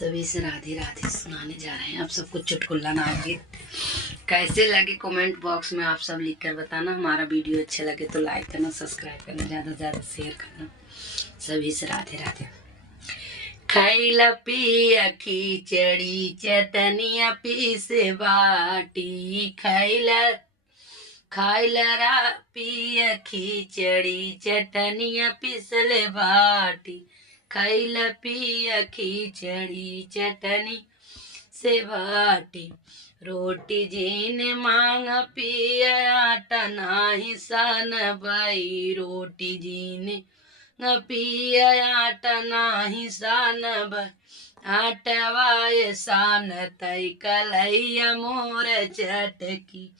सभी से राधे राधे सुनाने जा रहे हैं आप सबको चुटकुला नाम के। कैसे लगे कमेंट बॉक्स में आप सब लिख कर बताना। हमारा वीडियो अच्छा लगे तो लाइक करना, सब्सक्राइब करना, ज़्यादा से ज़्यादा शेयर करना। सभी से राधे राधे। खैला पिया खिचड़ी चटनिया पीसे बाटी, खैला पिया खिचड़ी चटनिया पिसले बाटी, खैला पिया खिचड़ी चटनी से बाटी। रोटी जीन मांग पिया आटा नाही सान बाई, रोटी जीन पिया आटा नाही सान बाई, आटवाए सान तई कलैया मोर चटकी,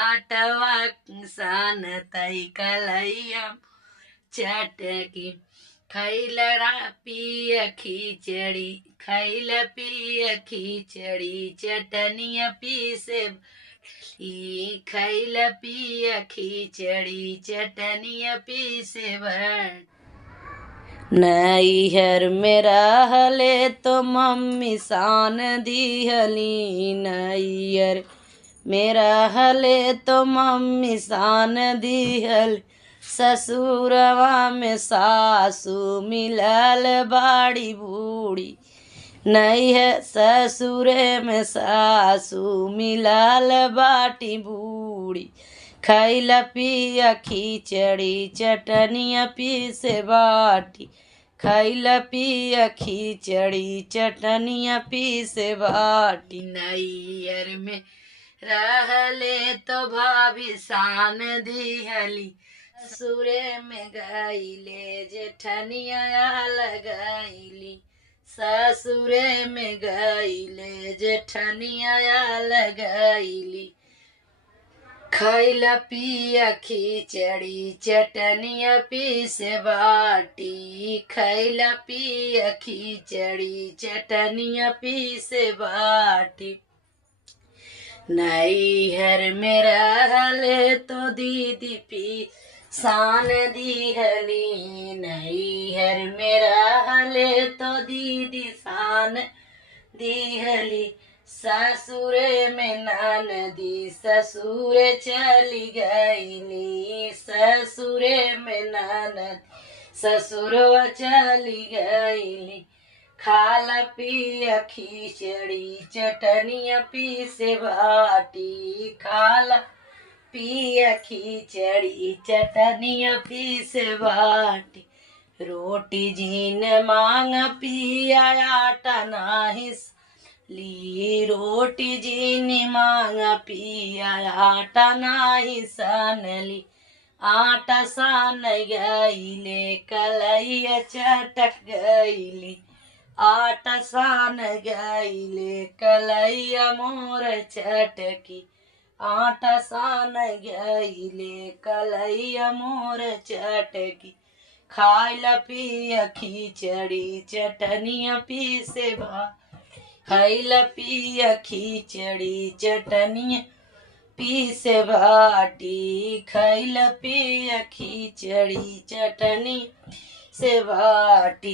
आटवा सान तई कलैया चटकी। खैला पिया खिचड़ी, खैला पिया खिचड़ी चटनिया पीसे, खैला पिया खिचड़ी चटनिया पीसे बट। नैहर में रहले तो मम्मी सान दिहली, नैहर में रहले तो मम्मी सान दिहल, ससुरवा में सासू मिलल बाड़ी बूढ़ी, नैहर ससुरे में सासू मिलल बाटी बूढ़ी। खैला पिया खिचड़ी चटनिया पीसे बाटी, खैला पिया खिचड़ी चटनिया पीसे बाटी। नैहर में रहले तो भाभी सान दिहली, ससुरे में गईले जेठनिया लगैली, ससुरे में गईले जेठनिया लगैली। खैला पिया खिचड़ी चटनिया पीसे बाटी, खैला पिया खिचड़ी चटनिया पीसे बाटी। नैहर में रहले तो दीदी पी सान दिहली, नैहर में रहले तो दीदी सान दिहली, ससुरे में ननदी ससुरे चली गईली, ससुरे में ननद ससुरवा चली गईली। खाला पिया खिचड़ी चटनिया पीसे बाटी, खाला पिया खिचड़ी चटनिया पीसे बाटी। रोटी जीन मांग पिया आटा नाही ली, रोटी जीन मांग पिया आटा नाही सानली, आटा सान गईले कलैया चटक गईली, आटा सान गईले कलैया मोर चटकी, आटा सान गईले कलैया मोर चटकी। खाइला पिया खिचड़ी चटनिया पीसे बा, खैला पिया खिचड़ी चटनिया पीसे बाटी, खैला पिया खिचड़ी चटनी से बाटी।